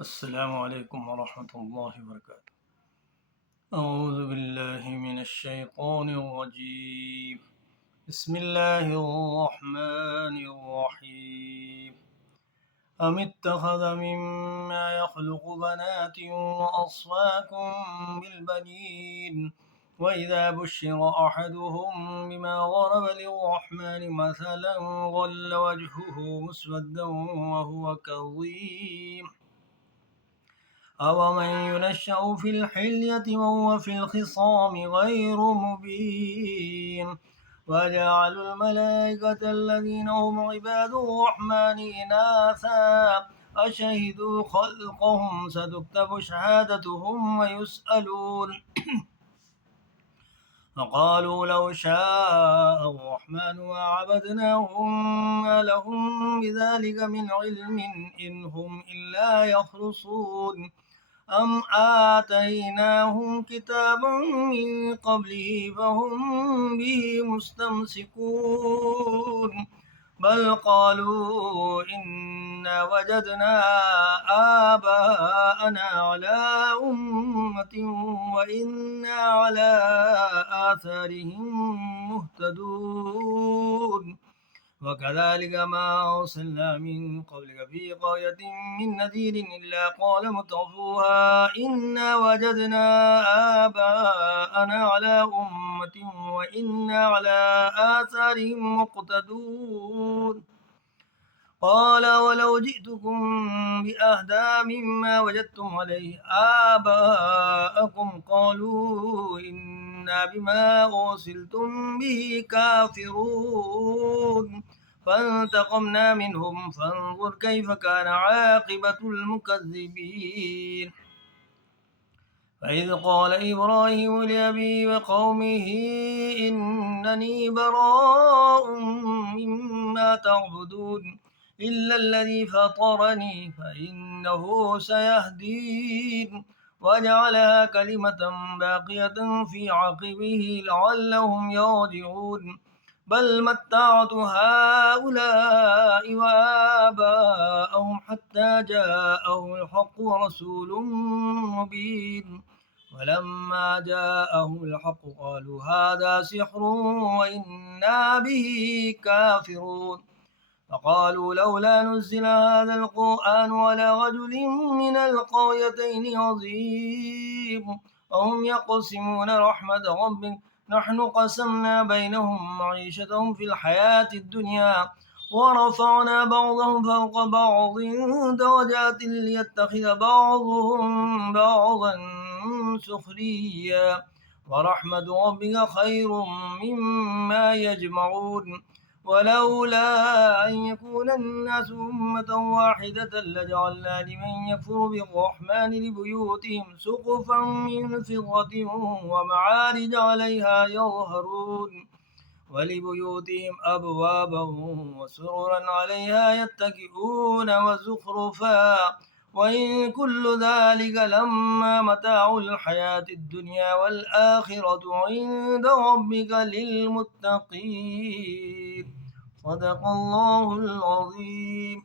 السلام عليكم ورحمة الله وبركاته. أعوذ بالله من الشيطان الرجيم. بسم الله الرحمن الرحيم. أم اتخذ مما يخلق بنات وأصفاكم بالبنين وإذا بشر أحدهم بما ضرب للرحمن مثلا ظل وجهه مسودا وهو كظيم أومن ينشأ في الحلية وهو في الخصام غير مبين وجعلوا الملائكة الذين هم عباد الرحمن إناثا أشهدوا خلقهم ستكتب شهادتهم ويسألون فقالوا لو شاء الرحمن ما عبدناهم ما لهم بذلك من علم إن هم إلا يخرصون أم آتيناهم كتابا من قبله فهم به مستمسكون بل قالوا إنا وجدنا آباءنا على أمة وإنا على آثارهم مهتدون وكذلك ما أرسلنا من قبلك في قرية من نذير إلا قال مترفوها إنا وجدنا آباءنا على أمة وإنا على آثارهم مقتدون قال ولو جئتكم بأهدى مما وجدتم عليه آباءكم قالوا إنا بما أرسلتم به كافرون فانتقمنا منهم فانظر كيف كان عاقبة المكذبين فإذ قال إبراهيم لأبيه وقومه إنني براء مما تعبدون إلا الذي فطرني فإنه سيهدين وجعلها كلمة باقية في عقبه لعلهم يرجعون بل متعت هؤلاء وآباءهم حتى جاءهم الحق ورسول مبين ولما جاءهم الحق قالوا هذا سحر وإنا به كافرون فقالوا لولا نزل هذا القرآن على رجل من القريتين عظيم وهم يقسمون رحمة ربك نحن قسمنا بينهم معيشتهم في الحياة الدنيا ورفعنا بعضهم فوق بعض درجات ليتخذ بعضهم بعضا سخريا ورحمة ربك خير مما يجمعون ولولا أن يكون الناس أمة واحدة لجعلنا لمن يكفر بالرحمن لبيوتهم سقفا من فضة ومعارج عليها يظهرون ولبيوتهم أبوابا وسررا عليها يتكئون وزخرفا وإن كل ذلك لما متاع الحياة الدنيا والآخرة عند ربك للمتقين صدق الله العظيم.